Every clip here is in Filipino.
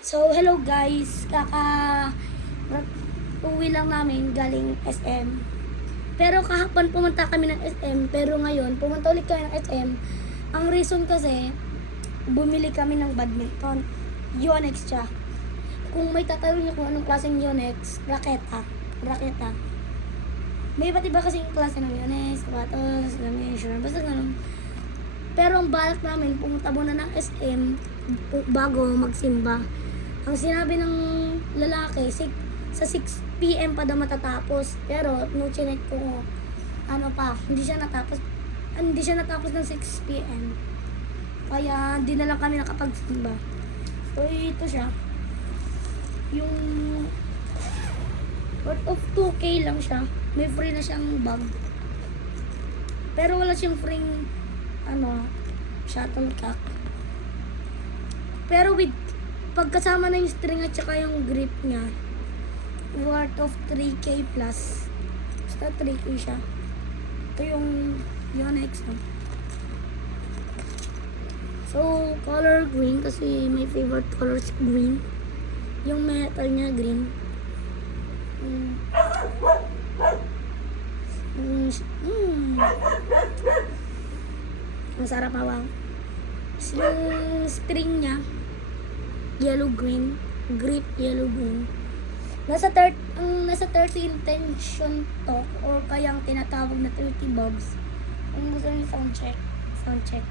So, hello guys. Uwi lang namin galing SM. Pero kahapon pumunta kami ng SM. Pero ngayon, pumunta ulit kami ng SM. Ang reason kasi, bumili kami ng badminton. Yonex siya. Kung may tatanong niyo kung anong klaseng Yonex, raketa. Raketa. May iba't iba kasing klase ng Yonex, sapatos, lamination, basta ganun. Pero ang balak namin, pumunta muna ng SM bago magsimba. Ang sinabi ng lalaki, sa 6 PM pa daw matatapos. Pero nung chinek ko, hindi siya natapos ng 6 PM. Kaya hindi na lang kami nakapagsimba. So ito siya. Yung worth of 2K lang siya. May free na siyang bag. Pero wala siyang free shuttlecock. Pero pagkasama na yung string at saka yung grip niya, worth of 3K plus. Basta 3K siya. Ito yung Yonex. So, color green kasi my favorite color is green. Yung metal niya green. Masarap hawak. Yung string niya, yellow green, grip yellow green. Nasa 30 intention to, or kaya ang tinatawag na 30 bobs. Kung gusto niyo sound check.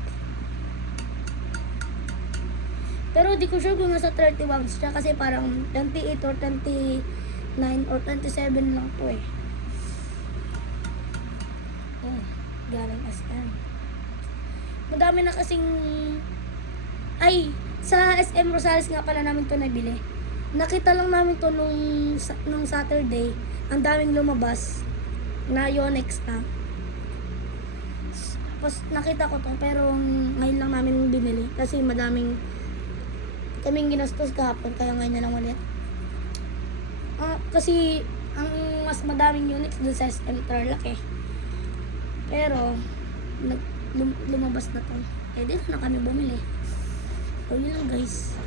Pero di ko sure kung nasa 30 bobs siya kasi parang 28 or 29 or 27 lang to eh. Galing SM. Madami na kasing sa SM Rosales nga pala namin to nabili. Nakita lang namin to nung Saturday. Ang daming lumabas na Yonex na. Tapos nakita ko to pero ngayon lang namin binili kasi kaming ginastos kahapon kaya ngayon na lang ulit. Kasi ang mas madaming Yonex dun sa SM Tarlac eh. Pero lumabas na to. Dito na kami bumili. So yun lang guys.